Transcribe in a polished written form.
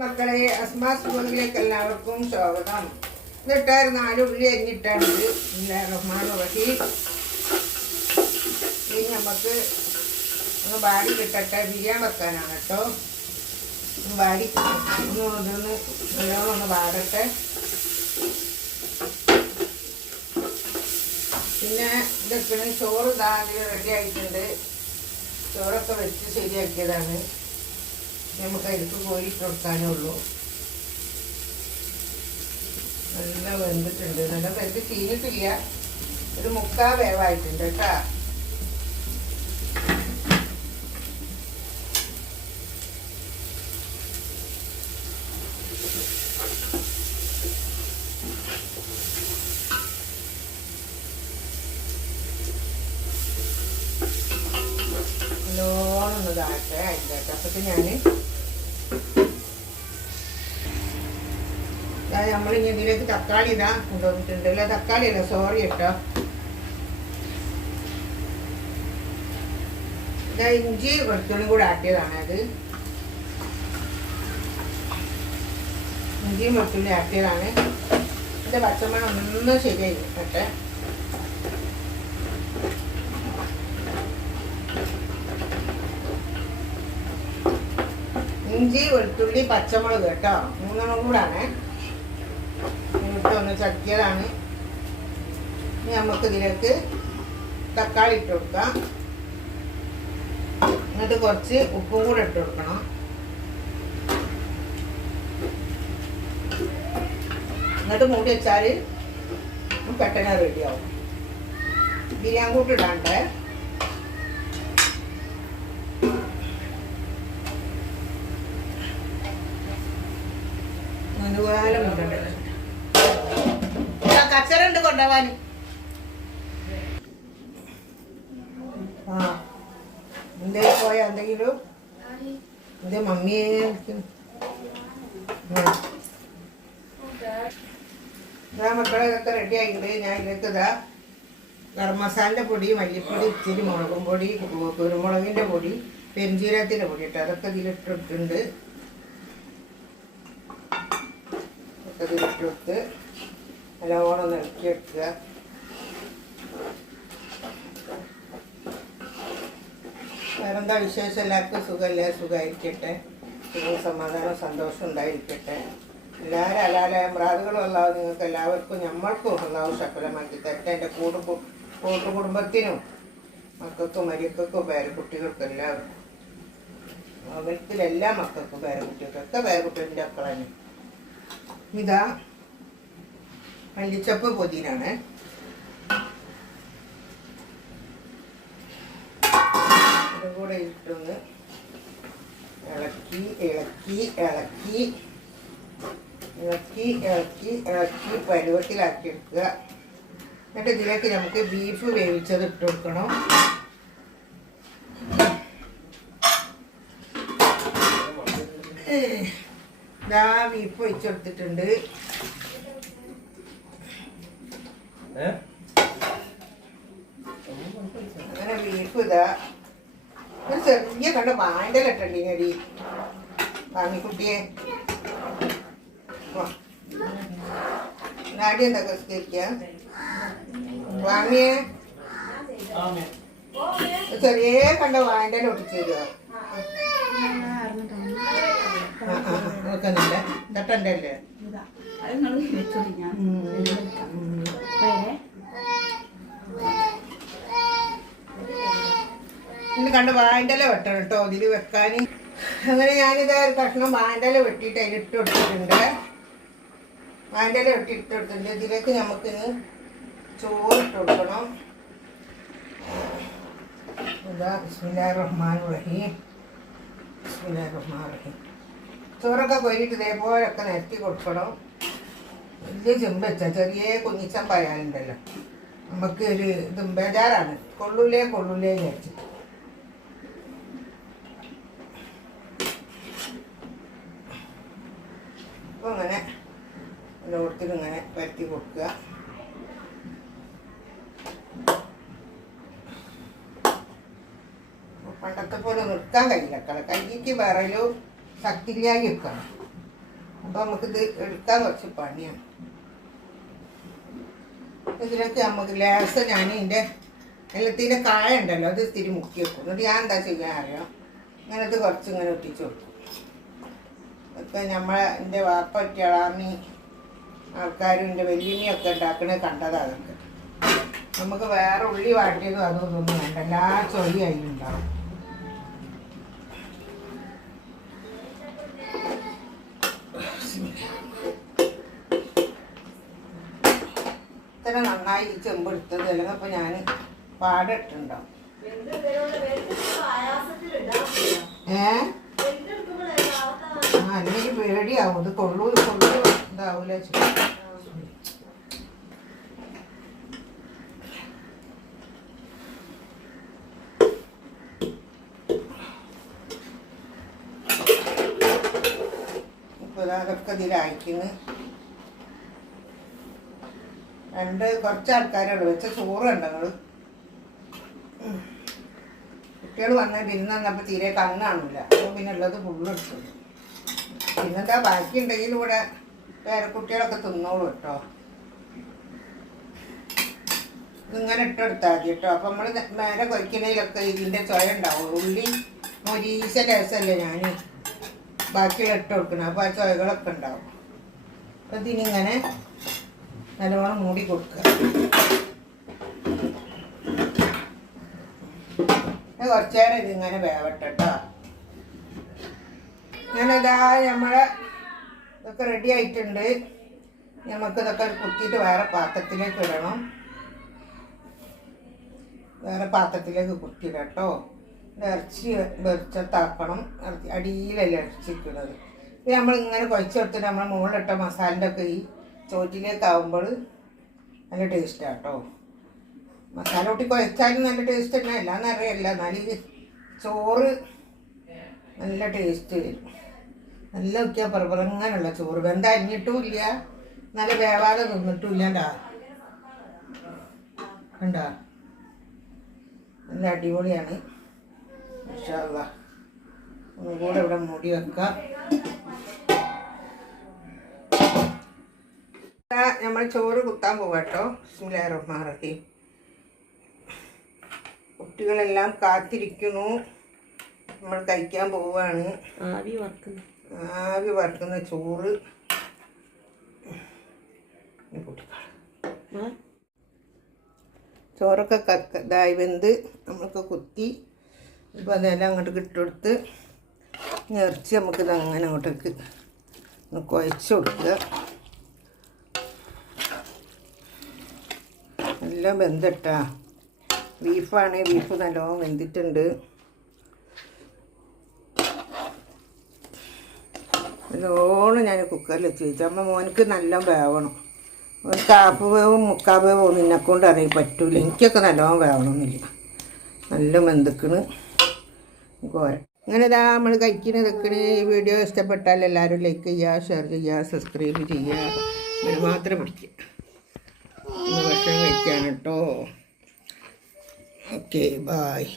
മക്കളെ, അസ്മാസ് വ്ലോഗിലേക്ക് എല്ലാവർക്കും സ്വാഗതം. എന്നിട്ടായിരുന്നു 4 ഉള്ളി അരിഞ്ഞിട്ടാണ് റഹ്മാൻ റഹീം. ഇനി നമുക്ക് ഒന്ന് വാടി കിട്ടട്ടെ. ബിരിയാണി വെക്കാനാണ് കേട്ടോ. വാടി ഇതൊന്ന് നല്ലോണം ഒന്ന് വാടട്ടെ. പിന്നെ ഇതൊക്കെ ചോറ് റെഡി ആയിട്ടുണ്ട്. ചോറൊക്കെ വെച്ച് ശരിയാക്കിയതാണ്. നമുക്ക് അതിലേക്ക് കോരിട്ട് കൊടുക്കാനേ ഉള്ളൂ. നല്ല വെന്തിട്ടുണ്ട്. നല്ല വെന്ത് ചീഞ്ഞിട്ടില്ല. ഒരു 3/4 വേവായിട്ടുണ്ട് കേട്ടോ. നല്ലോണം ഒന്ന് ഇതാട്ടെ അതിൻ്റെ. അപ്പത്തിന് നമ്മളിനി ഇതിലേക്ക് തക്കാളി ഇതാ കൊണ്ടുവന്നിട്ടുണ്ട്. അല്ല, തക്കാളി അല്ല, സോറി കേട്ടോ. ഇതാ ഇഞ്ചി വെളുത്തുള്ളി കൂടെ ആട്ടിയതാണ്. അത് ഇഞ്ചിയും വെളുത്തുള്ളി ആട്ടിയതാണ്. ഇതിൻ്റെ പച്ചമണം ഒന്നും ശരിയായി കേട്ടെ. ഇഞ്ചി വെളുത്തുള്ളി പച്ചമുളക് കേട്ടോ, 3 കൂടാണ്. ഒന്ന് ചക്കിയതാണ്. ഇനി നമുക്ക് ഇതിലേക്ക് തക്കാളി ഇട്ട് കൊടുക്കാം. എന്നിട്ട് കുറച്ച് ഉപ്പും കൂടെ ഇട്ട് കൊടുക്കണം. എന്നിട്ട് മൂടി വെച്ചാൽ പെട്ടെന്ന് റെഡിയാവും. ബിരിയാണി കൂട്ട് ഇടാണ്ട്. കച്ചറുണ്ട് കൊണ്ടുപോവാൻ. എന്തേ പോയാ എന്തെങ്കിലും? എന്തേ മമ്മിയെ മക്കളെ ഇതൊക്കെ റെഡി ആയിട്ടുണ്ട്. ഞാൻ ഇതിലേക്ക് ഗരം മസാലൻ്റെ പൊടി, മല്ലിപ്പൊടി, ഇച്ചിരി മുളകും പൊടി, കുരുമുളകിൻ്റെ പൊടി, പെരുംജീരകത്തിൻ്റെ പൊടി ഇട്ട് അതൊക്കെ ഇതിലിട്ടിട്ടുണ്ട്. ഇതിലിട്ട് നല്ലോണം ഒന്ന് ഇളക്കിയെടുക്കുക. വേറെന്താ വിശേഷം? എല്ലാവർക്കും സുഖമല്ലേ? സുഖമായിരിക്കട്ടെ. സുഖവും സമാധാനവും സന്തോഷം ഉണ്ടായിരിക്കട്ടെ. എല്ലാവരും അലാല മ്രാതുകളും അല്ലാതെ നിങ്ങൾക്ക് എല്ലാവർക്കും നമ്മൾക്കും അല്ലാതെ ശക്കലമാക്കി തരട്ടെ. എൻ്റെ കൂട്ടുകുടുംബത്തിനും മക്കൾക്കും മരിയക്കും പേരക്കുട്ടികൾക്കും എല്ലാവർക്കും, വീട്ടിലെല്ലാ മക്കൾക്കും പേരക്കുട്ടികൾക്കൊക്കെ പേരക്കുട്ടിൻ്റെ മക്കളാണ്. ഇതാ മല്ലിച്ചപ്പ് പൊതിനാണ്. ഇതും കൂടെ ഇട്ടൊന്ന് ഇളക്കി ഇളക്കി ഇളക്കി ഇളക്കി ഇളക്കി ഇളക്കി പരുവത്തിലാക്കി എടുക്കുക. എന്നിട്ട് ഇതിലേക്ക് നമുക്ക് ബീഫ് വേവിച്ചത് ഇട്ട് കൊടുക്കണം. ഇതാ ബീഫ് വെച്ചെടുത്തിട്ടുണ്ട്. അങ്ങനെ ബീഫ് ഇതാ ഒരു ചെറിയ കണ്ട വാണ്ടലിട്ടണ്ടി വാങ്ങിക്കുട്ടിയെ. നാടി എന്തൊക്കെ സ്കരിക്ക വാങ്ങിയേ ചെറിയ കണ്ട വാണ്ടൽ ഒട്ടിച്ചു തരുക. നോക്കുന്നില്ല തട്ടൻ്റെ അല്ലേ? ഇന്ന് കണ്ട് വാഴൻ്റെ വെട്ടണം കേട്ടോ ഇതിൽ വെക്കാൻ. അങ്ങനെ ഞാനിത് ഒരു കഷ്ണം വാഴൻ്റെ വെട്ടിയിട്ട് അതിലിട്ട് കൊടുത്തിട്ടുണ്ട്. വാഴൻ്റെ വെട്ടിയിട്ട് കൊടുത്തിട്ടുണ്ട്. ഇതിലേക്ക് നമുക്കിന്ന് ചോറിട്ട് കൊടുക്കണം. ഇതാ ബിസ്മില്ലാഹിർ റഹ്മാനിർ റഹീം. ബിസ്മില്ലാഹിർ റഹ്മാനിർ റഹീം. ചോറൊക്കെ കൊരിയിട്ട് ഇതേപോലൊക്കെ നിരത്തി കൊടുക്കണം. വലിയ ചെമ്പ് വെച്ചാൽ ചെറിയ കുഞ്ഞിച്ചം പറയാനുണ്ടല്ലോ, നമുക്ക് ഒരു ഇതും ബേജാറാണ്. കൊള്ളൂലേ വിചാരിച്ചു. അപ്പോൾ അങ്ങനെ എല്ലായിടത്തിലും ഇങ്ങനെ പരത്തി കൊടുക്കുക. പണ്ടത്തെ പോലെ നിർത്താൻ കഴിയില്ല. കൈക്ക് വിറലും ശക്തിയില്ലായി വെക്കണം. അപ്പോൾ നമുക്കിത് എടുക്കാൻ കുറച്ച് പണിയാണ്. ഇതിലൊക്കെ നമുക്ക് ലേസം ഞാൻ ഇതിൻ്റെ എല്ലാത്തിൻ്റെ കായ ഉണ്ടല്ലോ അത് ഇത്തിരി മുക്കി വെക്കും. എന്നിട്ട് ഞാൻ എന്താ ചെയ്യാൻ അറിയാം, അങ്ങനെ ഇത് കുറച്ച് ഇങ്ങനെ ഒട്ടിച്ച് കൊടുക്കും. ഇപ്പം എൻ്റെ വാപ്പ ഒറ്റയാളാമി ആൾക്കാരും എൻ്റെ വല്യമ്മയൊക്കെ ഉണ്ടാക്കണത് കണ്ടതാണ്. അതൊക്കെ നമുക്ക് വേറെ ഉള്ളി വാട്ടിയതും അതും ഇതൊന്നും വേണ്ട, എല്ലാ ചൊല്ലി അതിലുണ്ടാവും. ഇത്ര നന്നായി ഈ ചെമ്പെടുത്തത് അല്ലെങ്കിൽ അപ്പോൾ ഞാൻ പാടിട്ടുണ്ടാവും. അല്ലെങ്കിൽ പേടിയാവും, ഇത് കൊള്ളു ഇതാവൂല. ഇപ്പോൾ അതൊക്കെ ഇതിലയക്കുന്നു. കുറച്ച് ആൾക്കാരോട് വെച്ച ചോറുണ്ട് ഞങ്ങൾ കുട്ടികൾ വന്ന് പിന്നെ വന്നപ്പോൾ തീരെ കണ്ണാണില്ല. അപ്പോൾ പിന്നെ ഉള്ളത് ഫുള്ളെടുത്തു. പിന്നെന്താ ബാക്കി ഉണ്ടെങ്കിൽ ഇവിടെ പേരക്കുട്ടികളൊക്കെ തിന്നോളൂ കേട്ടോ. ഇതിങ്ങനെ ഇട്ടെടുത്താൽ മതി കേട്ടോ. അപ്പം നമ്മൾ മേലെ കൊയ്ക്കുന്നതിലൊക്കെ ഇതിൻ്റെ ചുവ ഉണ്ടാവുള്ളൂ. ഉള്ളി മൊരീസ രസമല്ലേ ഞാൻ ബാക്കിയുള്ള ഇട്ട് കൊടുക്കണം. അപ്പോൾ ആ ചുവകളൊക്കെ ഉണ്ടാവും. അപ്പം ഇതിനിങ്ങനെ നല്ലോണം മൂടി കൊടുക്കുക. കുറച്ച് നേരം ഇതിങ്ങനെ വേവട്ടെ കേട്ടോ. ഞാനതാ നമ്മളെ ഇതൊക്കെ റെഡി ആയിട്ടുണ്ട്. നമുക്കിതൊക്കെ കുത്തിയിട്ട് വേറെ പാത്രത്തിലേക്ക് ഇടണം. വേറെ പാത്രത്തിലേക്ക് കുത്തിയിട കേട്ടോ. ഇറച്ചി വെളിച്ചത്താക്കണം. അടിയിലല്ല ഇറച്ചിക്കുന്നത്. ഇത് നമ്മളിങ്ങനെ കുഴച്ചെടുത്തിട്ട് നമ്മൾ മുകളിലിട്ട മസാലൻ്റെ ഒക്കെ ഈ ചോറ്റിലേക്കാവുമ്പോൾ നല്ല ടേസ്റ്റാണ് കേട്ടോ. മസാല കൂട്ടി കുഴച്ചാലും നല്ല ടേസ്റ്റ് തന്നെ, എല്ലാം അറിയില്ല. എന്നാലും ചോറ് നല്ല ടേസ്റ്റ് വരും. നല്ല നോക്കിയാൽ പറപ്പറങ്ങാനുള്ള ചോറ് വെന്ത അരിഞ്ഞിട്ടുമില്ല, നല്ല വേവാതെ നിന്നിട്ടുമില്ല. കണ്ടാ നല്ല അടിപൊളിയാണ്. മാഷാ അല്ലാഹ്. ഒന്നും കൂടെ ഇവിടെ മൂടി വെക്കാം. നമ്മൾ ചോറ് കുത്താൻ പോവാം കേട്ടോ. ബിസ്മില്ലാഹിർ റഹ്മാനിർ റഹീം. കുട്ടികളെല്ലാം കാത്തിരിക്കുന്നു. നമ്മൾ കഴിക്കാൻ പോവാണ്. ആവി വറുക്കുന്ന ചോറ്. ചോറൊക്കെ ഇതായി വെന്ത് നമ്മളൊക്കെ കുത്തി. ഇപ്പോൾ അതെല്ലാം അങ്ങോട്ട് ഇട്ടുകൊടുത്ത് ഇറച്ചി നമുക്കിത് അങ്ങനെ അങ്ങോട്ടേക്ക് ഒന്ന് കുഴച്ച് കൊടുക്കുക. എല്ലാം വെന്തിട്ടാ. ബീഫാണ്, ബീഫ് നല്ലോണം വെന്തിട്ടുണ്ട്. നല്ലോണം ഞാൻ കുക്കറിൽ വെച്ച് വെച്ചു. അമ്മ മോനക്ക് നല്ല വേവണം. ഒരു കാപ്പ് വേവും മുക്കാൽ വേവും നിന്നെക്കൊണ്ട് അറിയാൻ പറ്റൂല. എനിക്കൊക്കെ നല്ലോണം വേവണമെന്നില്ല. നല്ല വെന്തിക്കണ് കോര. അങ്ങനെ ഇതാ നമ്മൾ കഴിക്കണതൊക്കെ. ഈ വീഡിയോ ഇഷ്ടപ്പെട്ടാൽ എല്ലാവരും ലൈക്ക് ചെയ്യുക, ഷെയർ ചെയ്യുക, സബ്സ്ക്രൈബ് ചെയ്യുക. അങ്ങനെ മാത്രം പിടിക്കുക. ഭക്ഷണം കഴിക്കാൻ കേട്ടോ. Okay, bye.